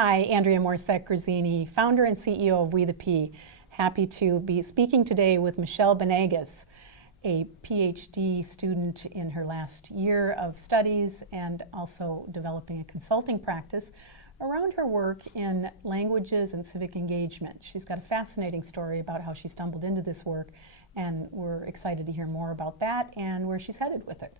Hi, Andrea Morisette Grazzini, founder and CEO of WetheP. Happy to be speaking today with Michelle Benegas, a PhD student in her last year of studies and also developing a consulting practice around her work in languages and civic engagement. She's got a fascinating story about how she stumbled into this work, and we're excited to hear more about that and where she's headed with it.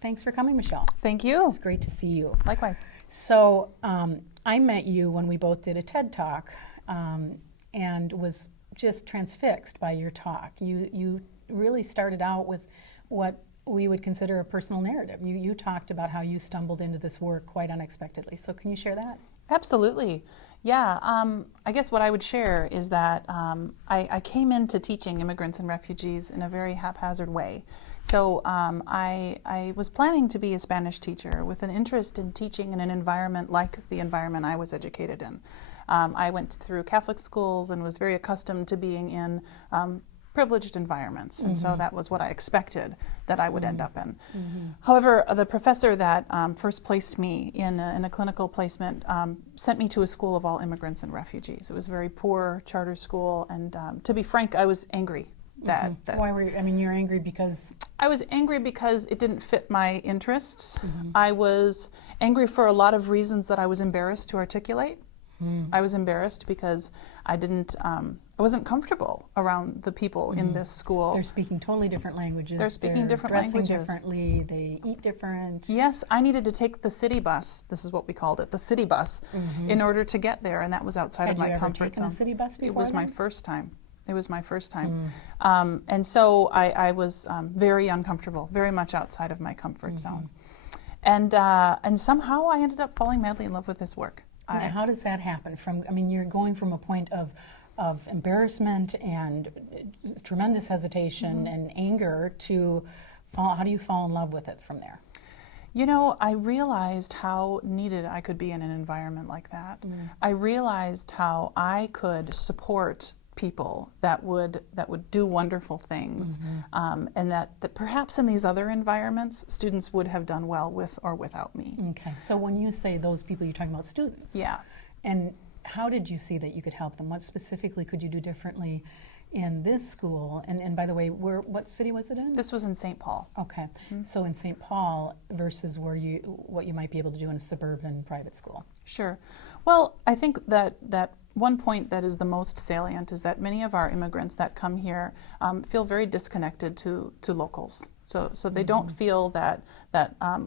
Thanks for coming, Michelle. Thank you. It's great to see you. Likewise. So I met you when we both did a TED Talk and was just transfixed by your talk. You really started out with what we would consider a personal narrative. You talked about how you stumbled into this work quite unexpectedly. So can you share that? Absolutely. Yeah, I guess what I would share is that I came into teaching immigrants and refugees in a very haphazard way. So I was planning to be a Spanish teacher with an interest in teaching in an environment like the environment I was educated in. I went through Catholic schools and was very accustomed to being in privileged environments, and so that was what I expected that I would end up in. However, the professor that first placed me in a clinical placement sent me to a school of all immigrants and refugees. It was a very poor charter school, and to be frank, I was angry. Why were you, I mean, you're angry because? I was angry because it didn't fit my interests. I was angry for a lot of reasons that I was embarrassed to articulate. I was embarrassed because I wasn't comfortable around the people in this school. They're speaking totally different languages. They're speaking different languages. Differently. They eat different. Yes, I needed to take the city bus. This is what we called it, the city bus, in order to get there, and that was outside of my comfort zone. Had you ever taken a city bus before? It was my first time. It was my first time. And so I was very uncomfortable, very much outside of my comfort zone. And somehow I ended up falling madly in love with this work. Now, how does that happen? I mean, you're going from a point of embarrassment and tremendous hesitation and anger to how do you fall in love with it from there? You know, I realized how needed I could be in an environment like that. I realized how I could support people that would do wonderful things, and that perhaps in these other environments students would have done well with or without me. Okay, so when you say those people, you're talking about students. Yeah. And how did you see that you could help them? What specifically could you do differently in this school? And by the way, what city was it in? This was in St. Paul. Okay, so in St. Paul versus what you might be able to do in a suburban private school. Sure. Well, I think that one point that is the most salient is that many of our immigrants that come here feel very disconnected to locals. So they don't feel that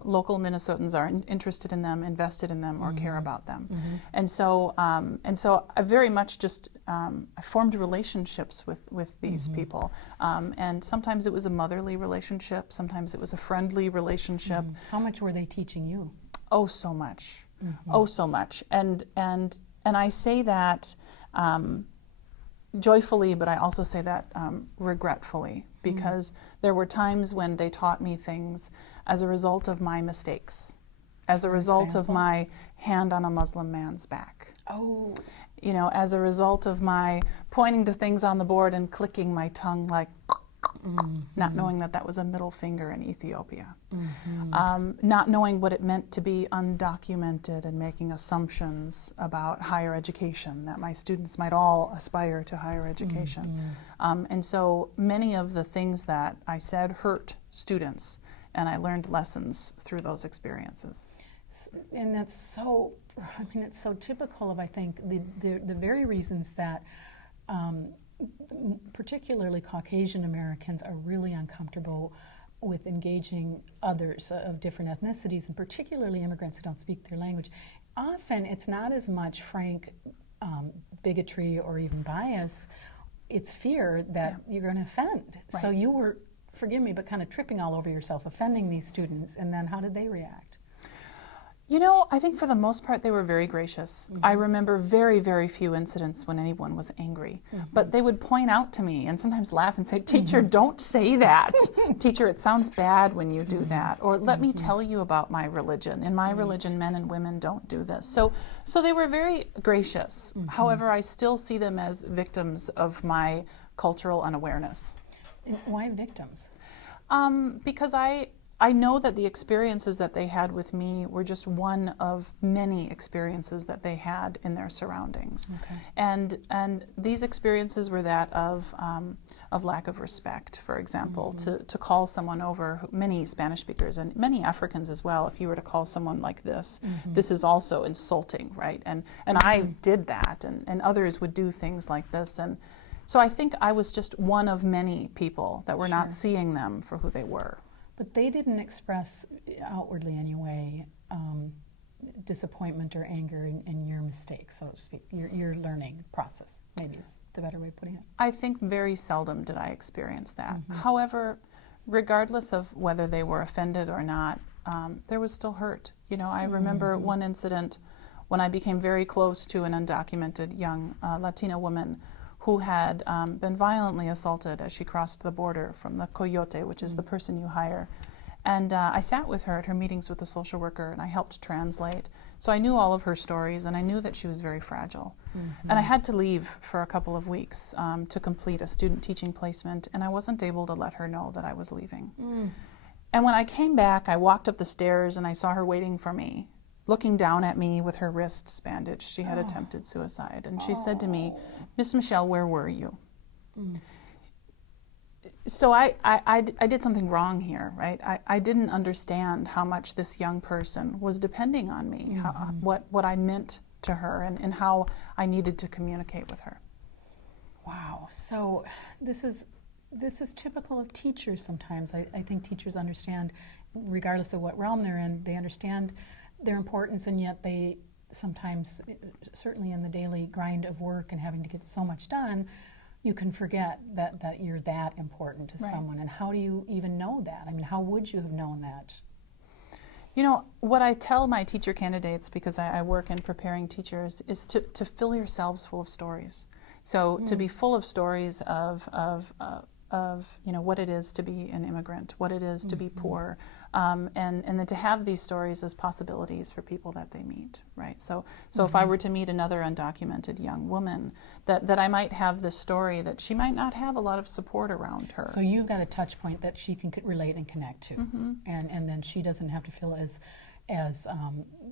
local Minnesotans are interested in them, invested in them, or care about them. And so I very much just I formed relationships with these people. And sometimes it was a motherly relationship, sometimes it was a friendly relationship. How much were they teaching you? Oh, so much. Oh, so much. And I say that joyfully, but I also say that regretfully, because there were times when they taught me things as a result of my mistakes, as a result of my hand on a Muslim man's back. Oh. You know, as a result of my pointing to things on the board and clicking my tongue like, not knowing that was a middle finger in Ethiopia. Not knowing what it meant to be undocumented and making assumptions about higher education, that my students might all aspire to higher education. And so many of the things that I said hurt students, and I learned lessons through those experiences. And that's so, I mean, it's so typical of, I think, the very reasons that particularly Caucasian Americans are really uncomfortable with engaging others of different ethnicities, and particularly immigrants who don't speak their language. Often it's not as much frank bigotry or even bias, it's fear that you're going to offend. Right. So you were, forgive me, but kind of tripping all over yourself, offending these students, and then how did they react? You know, I think for the most part they were very gracious. I remember very, very few incidents when anyone was angry. But they would point out to me and sometimes laugh and say, "Teacher, don't say that. Teacher, it sounds bad when you do that." Or, "Let me tell you about my religion. In my religion, men and women don't do this." So they were very gracious. However, I still see them as victims of my cultural unawareness. Why victims? Because I I know that the experiences that they had with me were just one of many experiences that they had in their surroundings. Okay. And these experiences were that of lack of respect, for example, to call someone over, many Spanish speakers and many Africans as well, if you were to call someone like this, this is also insulting, right? And I did that, and others would do things like this. And so I think I was just one of many people that were not seeing them for who they were. But they didn't express outwardly anyway disappointment or anger in your mistakes, so to speak, your learning process, maybe is the better way of putting it. I think very seldom did I experience that. However, regardless of whether they were offended or not, there was still hurt. You know, I remember one incident when I became very close to an undocumented young Latina woman who had been violently assaulted as she crossed the border from the coyote, which is the person you hire. And I sat with her at her meetings with the social worker, and I helped translate. So I knew all of her stories, and I knew that she was very fragile. And I had to leave for a couple of weeks to complete a student teaching placement, and I wasn't able to let her know that I was leaving. And when I came back, I walked up the stairs, and I saw her waiting for me, looking down at me with her wrists bandaged. She had attempted suicide. And she said to me, "Miss Michelle, where were you?" So I did something wrong here, right? I didn't understand how much this young person was depending on me, what I meant to her, and how I needed to communicate with her. Wow. So this is typical of teachers sometimes. I think teachers understand, regardless of what realm they're in, they understand their importance, and yet they sometimes, certainly in the daily grind of work and having to get so much done, you can forget that you're that important to someone. And how do you even know that? I mean, how would you have known that? You know, what I tell my teacher candidates, because I work in preparing teachers, is to fill yourselves full of stories. So to be full of stories of you know, what it is to be an immigrant, what it is to be poor, and then to have these stories as possibilities for people that they meet, right? So if I were to meet another undocumented young woman, that I might have this story that she might not have a lot of support around her. So you've got a touch point that she can relate and connect to, and then she doesn't have to feel as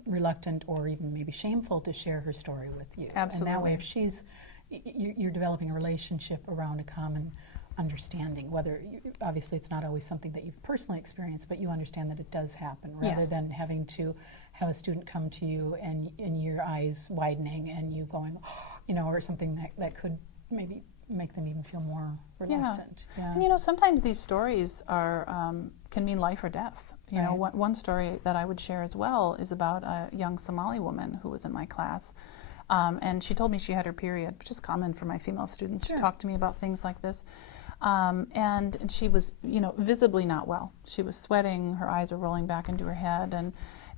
reluctant or even maybe shameful to share her story with you. Absolutely. And that way, if you're developing a relationship around a common understanding, whether obviously it's not always something that you've personally experienced, but you understand that it does happen, rather than having to have a student come to you and your eyes widening and you going, you know, or something that could maybe make them even feel more reluctant. Yeah. And you know, sometimes these stories are can mean life or death. You know, one story that I would share as well is about a young Somali woman who was in my class. And she told me she had her period, which is common for my female students to talk to me about things like this. And she was, you know, visibly not well. She was sweating, her eyes were rolling back into her head,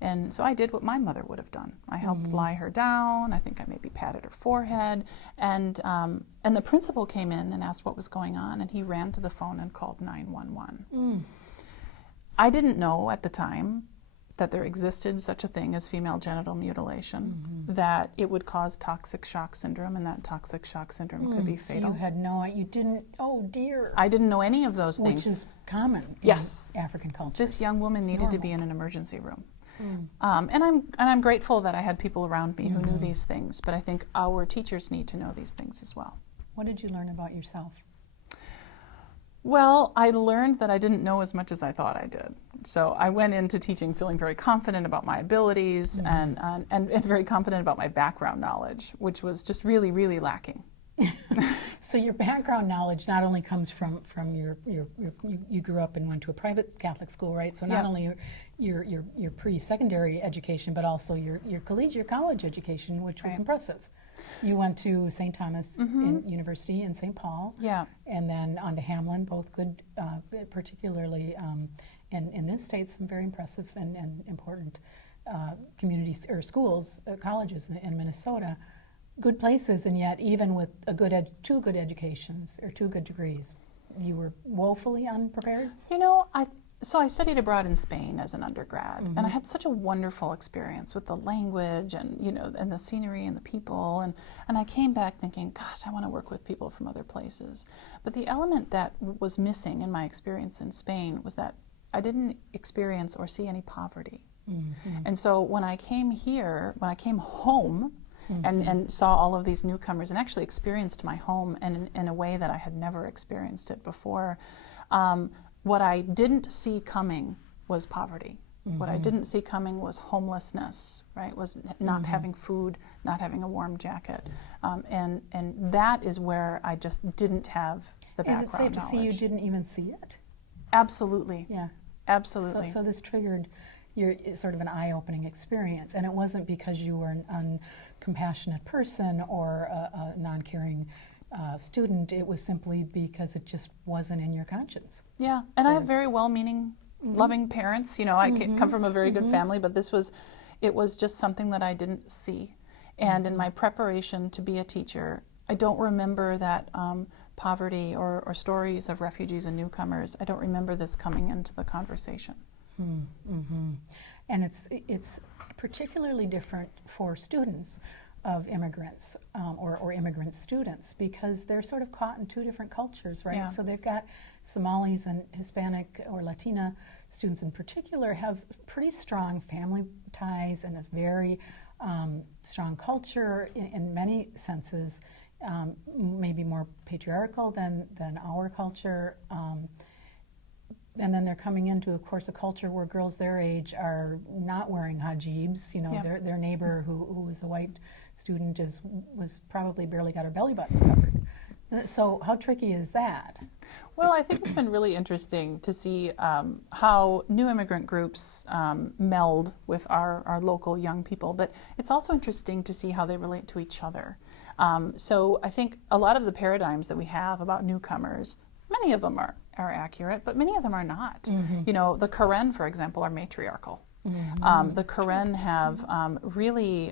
and so I did what my mother would have done. I helped lie her down. I think I maybe patted her forehead, and the principal came in and asked what was going on, and he ran to the phone and called 911. I didn't know at the time that there existed such a thing as female genital mutilation, that it would cause toxic shock syndrome, and that toxic shock syndrome could be fatal. So you had you didn't, oh dear. I didn't know any of those things. Which is common in African culture. This young woman needed to be in an emergency room. And I'm grateful that I had people around me who knew these things, but I think our teachers need to know these things as well. What did you learn about yourself? Well, I learned that I didn't know as much as I thought I did. So I went into teaching feeling very confident about my abilities and very confident about my background knowledge, which was just really, really lacking. So your background knowledge not only comes from you grew up and went to a private Catholic school, right? So not only your pre-secondary education, but also your collegiate college education, which was impressive. You went to St. Thomas University in St. Paul, and then on to Hamlin, both good, particularly in this state, some very impressive and important communities or schools, colleges in Minnesota. Good places, and yet even with two good educations or two good degrees, you were woefully unprepared? You know, So I studied abroad in Spain as an undergrad, and I had such a wonderful experience with the language and, you know, and the scenery and the people, and I came back thinking, gosh, I want to work with people from other places. But the element that was missing in my experience in Spain was that I didn't experience or see any poverty. Mm-hmm. And so when I came here, when I came home, and saw all of these newcomers and actually experienced my home in a way that I had never experienced it before, what I didn't see coming was poverty. What I didn't see coming was homelessness, right? Was not having food, not having a warm jacket. And that is where I just didn't have the background Is it safe to knowledge. see you didn't even see it? Absolutely. Yeah. Absolutely. So this triggered your sort of an eye-opening experience, and it wasn't because you were an uncompassionate person or a non-caring student. It was simply because it just wasn't in your conscience. Yeah, and I have very well-meaning, loving parents. You know, I come from a very good family, but it was just something that I didn't see. And in my preparation to be a teacher, I don't remember that poverty or stories of refugees and newcomers. I don't remember this coming into the conversation. Mm-hmm. And it's particularly different for students of immigrants or immigrant students, because they're sort of caught in two different cultures, right? Yeah. So they've got Somalis and Hispanic or Latina students in particular have pretty strong family ties and a very strong culture in many senses, maybe more patriarchal than our culture. And then they're coming into, of course, a culture where girls their age are not wearing hijabs. You know, Yeah. their neighbor who was a white student was probably barely got her belly button covered. So how tricky is that? Well, I think it's been really interesting to see how new immigrant groups meld with our local young people, but it's also interesting to see how they relate to each other. So I think a lot of the paradigms that we have about newcomers, many of them are accurate, but many of them are not. You know, the Karen, for example, are matriarchal. The Karen have really,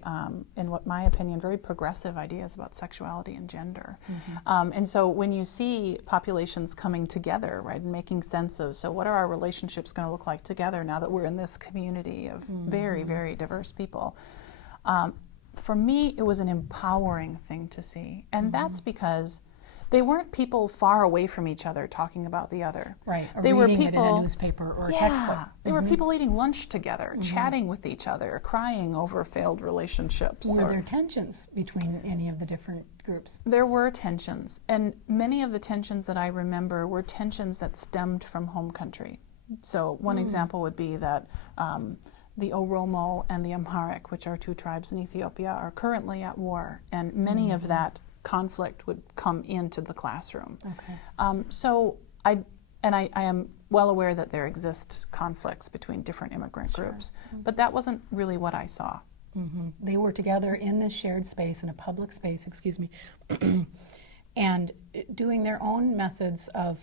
in what my opinion, very progressive ideas about sexuality and gender. And so when you see populations coming together, right, and making sense of, so what are our relationships going to look like together now that we're in this community of very, very diverse people? For me, it was an empowering thing to see. And that's because they weren't people far away from each other talking about the other. Right, or they were reading people, it in a newspaper or a textbook. They were people eating lunch together, chatting with each other, crying over failed relationships. Were there tensions between any of the different groups? There were tensions, and many of the tensions that I remember were tensions that stemmed from home country. So one example would be that the Oromo and the Amharic, which are two tribes in Ethiopia, are currently at war, and many of that conflict would come into the classroom. Okay. So I am well aware that there exist conflicts between different immigrant groups, but that wasn't really what I saw. They were together in this shared space, in a public space, excuse me, and doing their own methods of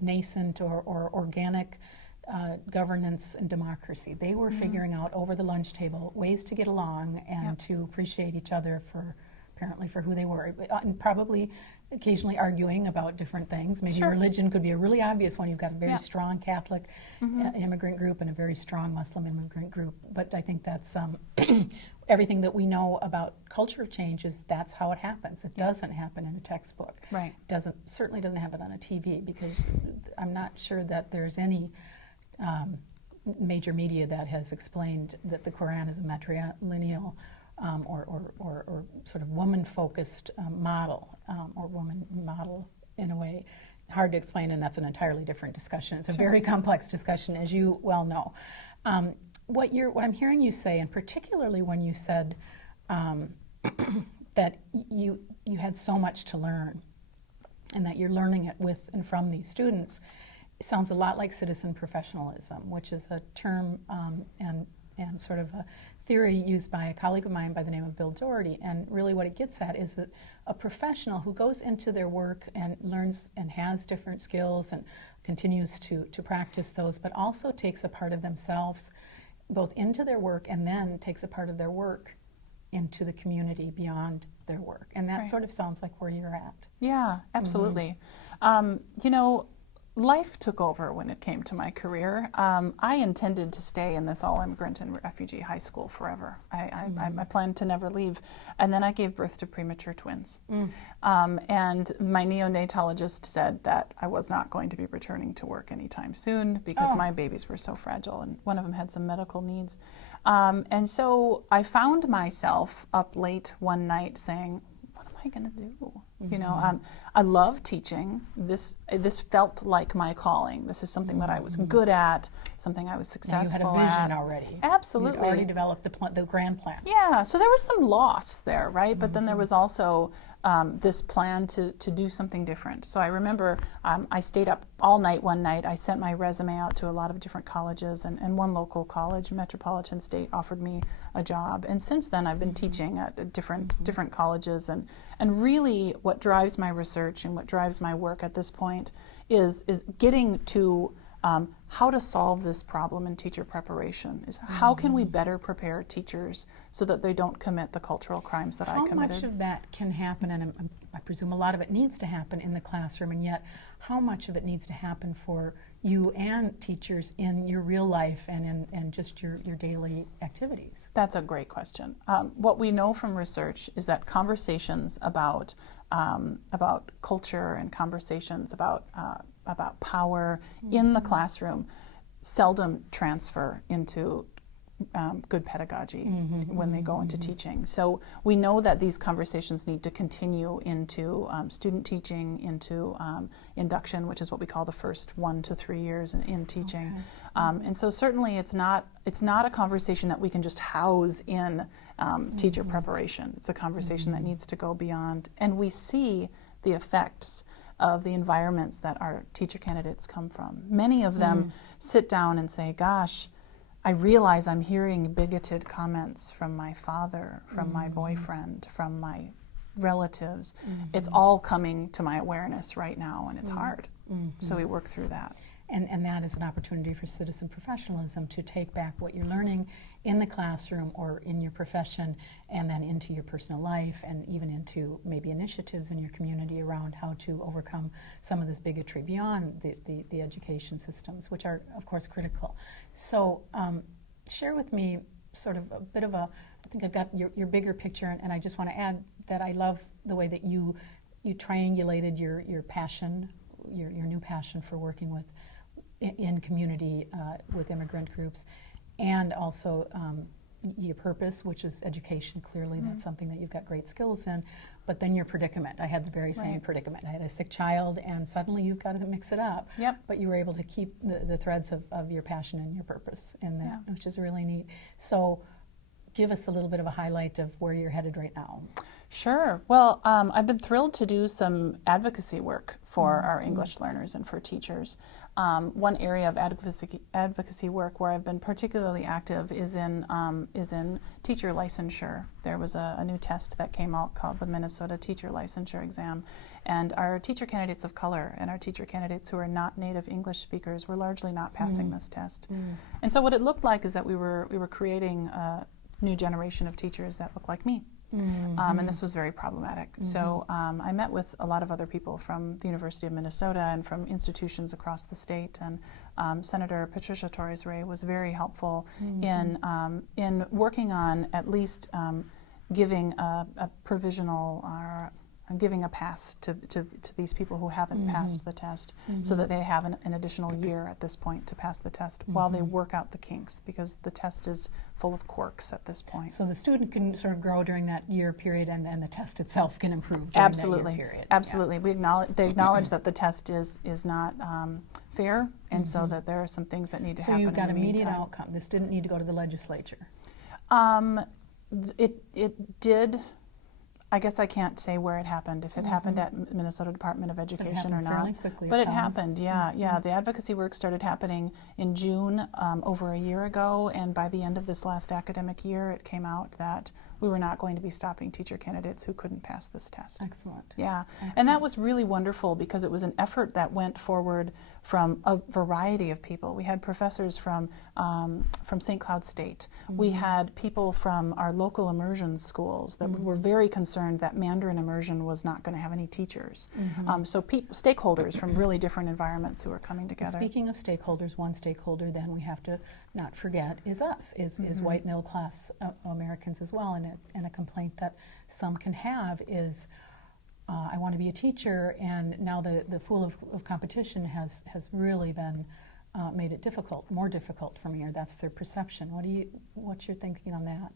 nascent or organic governance and democracy. They were figuring out over the lunch table ways to get along and to appreciate each other apparently for who they were, and probably occasionally arguing about different things. Maybe religion could be a really obvious one. You've got a very strong Catholic immigrant group and a very strong Muslim immigrant group. But I think that's everything that we know about culture change is that's how it happens. It doesn't happen in a textbook. Right. Certainly doesn't happen on a TV, because I'm not sure that there's any major media that has explained that the Quran is a matrilineal or sort of woman-focused model, or woman model in a way. Hard to explain, and that's an entirely different discussion. It's a very complex discussion, as you well know. What I'm hearing you say, and particularly when you said that you had so much to learn, and that you're learning it with and from these students, it sounds a lot like citizen professionalism, which is a term and sort of a theory used by a colleague of mine by the name of Bill Doherty. And really what it gets at is a professional who goes into their work and learns and has different skills and continues to practice those, but also takes a part of themselves both into their work and then takes a part of their work into the community beyond their work. And that sort of sounds like where you're at. Yeah, absolutely. You know, life took over when it came to my career. I intended to stay in this all-immigrant and refugee high school forever. I planned to never leave. And then I gave birth to premature twins. And my neonatologist said that I was not going to be returning to work anytime soon because my babies were so fragile, and one of them had some medical needs. And so I found myself up late one night saying, what am I going to do? You know, I love teaching. This felt like my calling. This is something that I was good at, something I was successful Now you had a vision at. already. Absolutely. You'd already developed the grand plan. Yeah, so there was some loss there, right? But then there was also this plan to do something different. So I remember I stayed up all night one night. I sent my resume out to a lot of different colleges, and one local college, Metropolitan State, offered me a job. And since then I've been teaching at different colleges, and really what drives my research and what drives my work at this point is getting to how to solve this problem in teacher preparation. Is how can we better prepare teachers so that they don't commit the cultural crimes that I committed. How much of that can happen, and I presume a lot of it needs to happen in the classroom, and yet how much of it needs to happen for you and teachers in your real life and in just your daily activities? That's a great question. What we know from research is that conversations about culture and conversations about power in the classroom seldom transfer into good pedagogy when they go into teaching. So we know that these conversations need to continue into student teaching, into induction, which is what we call the first 1 to 3 years in teaching. And so certainly it's not a conversation that we can just house in teacher preparation. It's a conversation that needs to go beyond. And we see the effects of the environments that our teacher candidates come from. Many of them sit down and say, gosh, I realize I'm hearing bigoted comments from my father, from my boyfriend, from my relatives. It's all coming to my awareness right now, and it's hard. So we work through that. And that is an opportunity for citizen professionalism to take back what you're learning in the classroom or in your profession, and then into your personal life, and even into maybe initiatives in your community around how to overcome some of this bigotry beyond the education systems, which are, of course, critical. So share with me sort of a bit of I think I've got your bigger picture, and I just want to add that I love the way that you triangulated your passion, your new passion for working with in community with immigrant groups, and also your purpose, which is education. Clearly that's something that you've got great skills in, but then your predicament. I had the very same predicament. I had a sick child, and suddenly you've got to mix it up. But you were able to keep the threads of your passion and your purpose in that, which is really neat. So give us a little bit of a highlight of where you're headed right now. Sure. Well, I've been thrilled to do some advocacy work for our English learners and for teachers. One area of advocacy work where I've been particularly active is in teacher licensure. There was a new test that came out called the Minnesota Teacher Licensure Exam, and our teacher candidates of color and our teacher candidates who are not native English speakers were largely not passing this test. And so what it looked like is that we were creating a new generation of teachers that looked like me. And this was very problematic. So I met with a lot of other people from the University of Minnesota and from institutions across the state, and Senator Patricia Torres Ray was very helpful in working on at least giving a provisional or giving a pass to these people who haven't passed the test, so that they have an additional year at this point to pass the test while they work out the kinks, because the test is full of quirks at this point. So the student can sort of grow during that year period, and the test itself can improve during Absolutely. that year period. Absolutely. We acknowledge that the test is not fair, and so that there are some things that need to happen in the meantime. So you've got immediate outcome. This didn't need to go to the legislature. It did. I guess I can't say where it happened, if it happened at Minnesota Department of Education or not. Fairly quickly, but it sounds. happened, yeah. The advocacy work started happening in June over a year ago, and by the end of this last academic year, it came out that we were not going to be stopping teacher candidates who couldn't pass this test. Excellent. Yeah, Excellent. and that was really wonderful because it was an effort that went forward from a variety of people. We had professors from St. Cloud State. Mm-hmm. We had people from our local immersion schools that were very concerned that Mandarin immersion was not going to have any teachers. Mm-hmm. So stakeholders from really different environments who were coming together. Speaking of stakeholders, one stakeholder then we have to not forget is us, is white middle class Americans as well. And a complaint that some can have is, I want to be a teacher, and now the pool of competition has really been made it difficult, more difficult for me, or that's their perception. What's your thinking on that?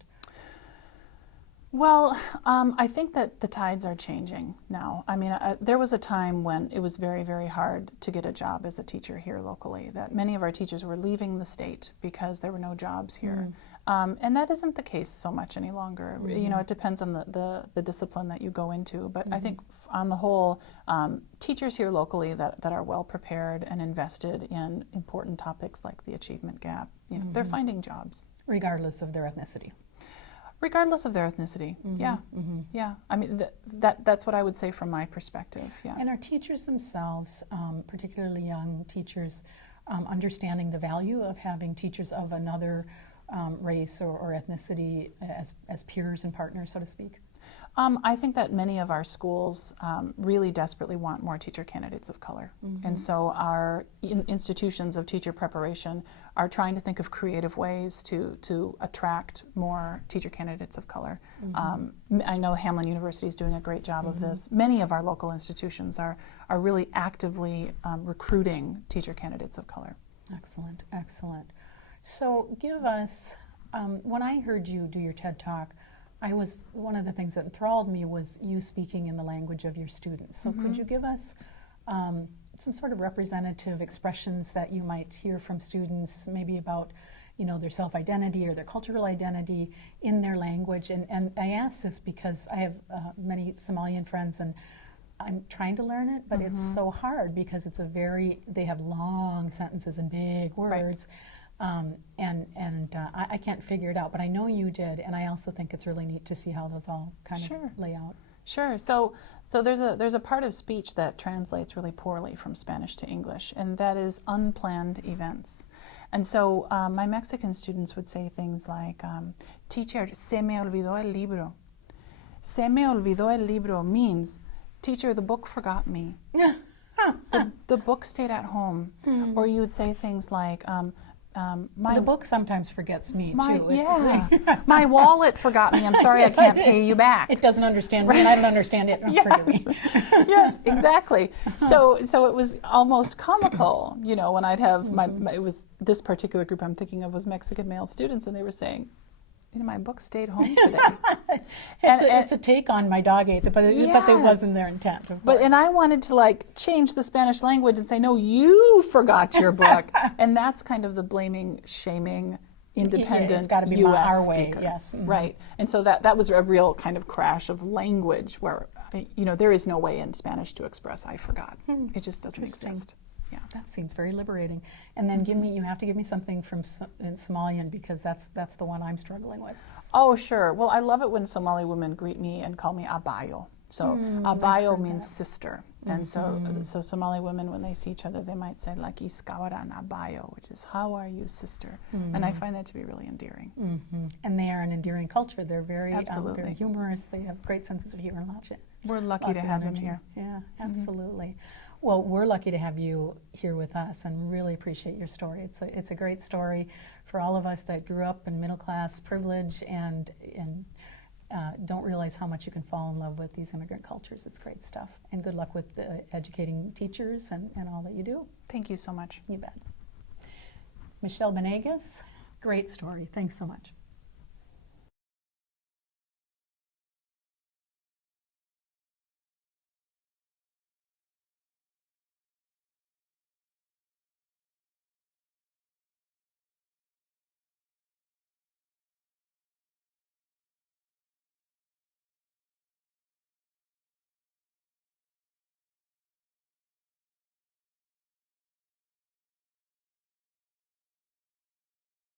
Well, I think that the tides are changing now. I mean, there was a time when it was very, very hard to get a job as a teacher here locally, that many of our teachers were leaving the state because there were no jobs here. And that isn't the case so much any longer. You know, it depends on the discipline that you go into. But I think on the whole, teachers here locally that are well prepared and invested in important topics like the achievement gap, you know, they're finding jobs. Regardless of their ethnicity. Regardless of their ethnicity, yeah. I mean, that's what I would say from my perspective, yeah. And are teachers themselves, particularly young teachers, understanding the value of having teachers of another race or ethnicity as peers and partners, so to speak? I think that many of our schools really desperately want more teacher candidates of color. And so our institutions of teacher preparation are trying to think of creative ways to attract more teacher candidates of color. I know Hamline University is doing a great job of this. Many of our local institutions are really actively recruiting teacher candidates of color. Excellent, excellent. So give us, when I heard you do your TED Talk, one of the things that enthralled me was you speaking in the language of your students. So could you give us some sort of representative expressions that you might hear from students, maybe about, you know, their self-identity or their cultural identity in their language? And I ask this because I have many Somalian friends, and I'm trying to learn it, but it's so hard because they have long sentences and big words. I can't figure it out, but I know you did, and I also think it's really neat to see how those all kind of lay out. Sure. So there's a part of speech that translates really poorly from Spanish to English, and that is unplanned events. And so my Mexican students would say things like, "Teacher, se me olvidó el libro." "Se me olvidó el libro" means, "Teacher, the book forgot me." The book stayed at home. Or you would say things like, the book sometimes forgets me too. My wallet forgot me. I'm sorry, I can't pay you back. It doesn't understand me, and I don't understand it. Forgive me. Yes, exactly. So it was almost comical, you know, when I'd have it was this particular group I'm thinking of was Mexican male students, and they were saying, you know, my book stayed home today. It's a take on my dog ate it, but it wasn't their intent, of course. And I wanted to like change the Spanish language and say, no, you forgot your book. And that's kind of the blaming, shaming, independent it's gotta be U.S. our way, speaker. yes. Right. And so that was a real kind of crash of language where, you know, there is no way in Spanish to express I forgot. It just doesn't exist. Yeah. That seems very liberating. And then you have to give me something from in Somalian, because that's the one I'm struggling with. Oh, sure. Well, I love it when Somali women greet me and call me abayo. So abayo means sister. And so Somali women, when they see each other, they might say like iskawaran abayo, which is how are you, sister? And I find that to be really endearing. And they are an endearing culture. They're very Absolutely. humorous. They have great senses of humor. We're lucky to have them here. Yeah, absolutely. Well, we're lucky to have you here with us, and really appreciate your story. It's a great story for all of us that grew up in middle class privilege and don't realize how much you can fall in love with these immigrant cultures. It's great stuff. And good luck with educating teachers and all that you do. Thank you so much. You bet. Michelle Benegas, great story. Thanks so much.